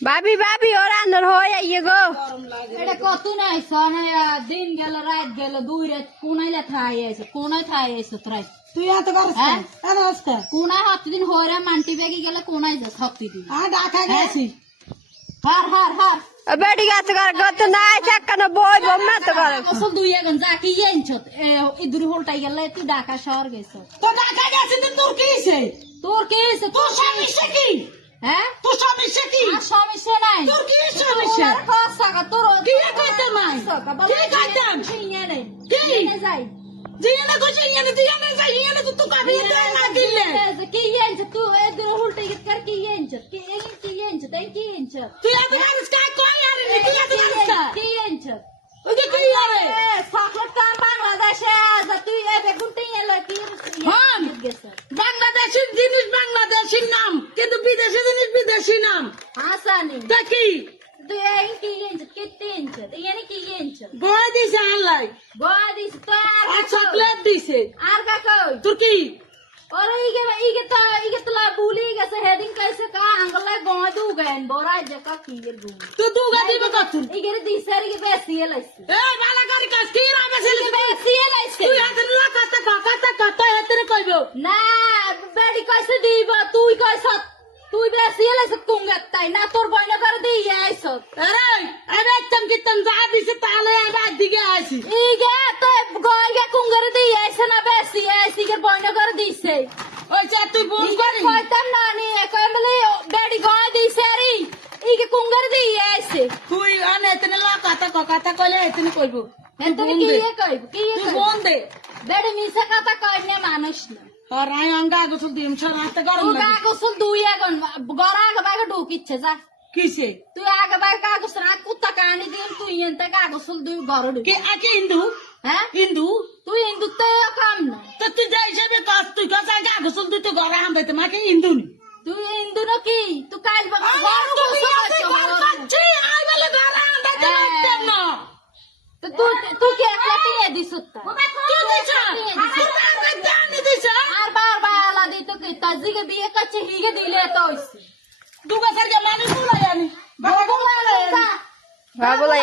ভাবি ভাবি ওর আন্দর হয়ে আইয়ে গো এটা কত নাই সনে দিন গেল রাত গেল 2 রাত কোনাইলা থাই আছে কোনাই থাই আছে তোরা তুই এত করছ কেন আজকে কোনাই হপ্তি দিন হইরা মান্টি বেগি গেলে কোনাই যা হপ্তি দিন ঢাকা গেছি হার বেটি গাছ কর গত নাই চাকানো বই বম্মা তো করে আসল দুই এখন যা কি এনছত ইদুরি হোলটাই গেলে তুই ঢাকা শহর গেছ তো ঢাকা গেছি তো তোর কি হইছে তোর কি হইছে তোর সমস্যা কি হ্যাঁ তোর সমস্যা কি আর সমস্যা নাই তোর কি সমস্যা তোর কি কইতে নাই কি কইতাম শিয়ানে কি যাই জিয়ানা কো জিয়ানা জিয়ানা যাইয়ানা তো কাবি না দিলে কি এনছ তুই ইদুরি হোলটাই গেত কর কি এনছ কি এনছ তুই এত মানুষ কাই কই আরে তুই এত মানুষ কি এনছ ওই যে কি আরে সকলটা বাংলাদেশে যা তুই এবে গুনতে এলো কি হন বাংলাদেশের জিনিস বাংলাদেশি নাম কিন্তু বিদেশি জিনিস বিদেশি নাম হাসানি তা কি তুই এই কি এনছ কি এনছ ইয়ানি কি এনছ বয় দিছে আল্লাহ বাদিস তো আর চকলেট দিছে আর কা কই তোর কি और इगे तो ला भूली गए हेडिंग कैसे का अंगला गोय दू गए बोरा जका कीर गु তো দুগা দিবে কত इगे दिसरी के बेसिए लइसे এই বালা গাড়ি কাজ কি রাবে ছেলে बेसिए लइसे তুই হাতে না কথা হেতরে কইব ना बेडी कैसे दीबा तू कैसे तू बेसिए लइसे कुंगताई ना तोर बयना कर दी ऐसो আরে আরে কিতম যা দিছে তাহলে আবার দিকে আসি इगे तो गोय के कुंगर दी ऐसे ना बेसिए ऐसी के बयना कर दिसे ওই যে তুই বোন করি কইতাম না নি কইমলে বেডি গয় দিছেরি ইকে কুঙ্গার দি আইছে তুই আনে এতনে লা কথা কইলে এতনে কইব এতনে কি এ কইব কি এ তুই বোন দে বেডি মিছা কথা কইনে মানুষ না আর আই অঙ্গা গোসল দিম ছরাতে গরম তুই লাগে কাগজল দুই এখন গড়া আগে বাইরে ঢুকিচ্ছে যা কিসে তুই আগে বাইরে কাগজ রাখ কুত্তা কানি দিম তুই এনতে কাগজল দুই গড় ঢুকি কে আকে হিন্দু হ্যাঁ হিন্দু তুই হিন্দু তো কাম না তো তুই যাই হিসেবে কাজ তুই কাজ আগে গোসল দিতে ঘরে আনতে তোমাকে হিন্দু নি তুই হিন্দু না কি তুই কাল বা তুমি আছে ঘর কাচ্ছি আই বলে ঘরে আনতে লাগতে না তো তুই কি একলা দিয়ে দিছুত্তা তুই দিছ আর জানি দিছ আর বারবার আলা দিত কি তাজিকে বিয়ে করছে হিগে দিলে তো হইছে দুগা সারকে মানুষ বলাই আনি বাবা বলাই বাবুলাই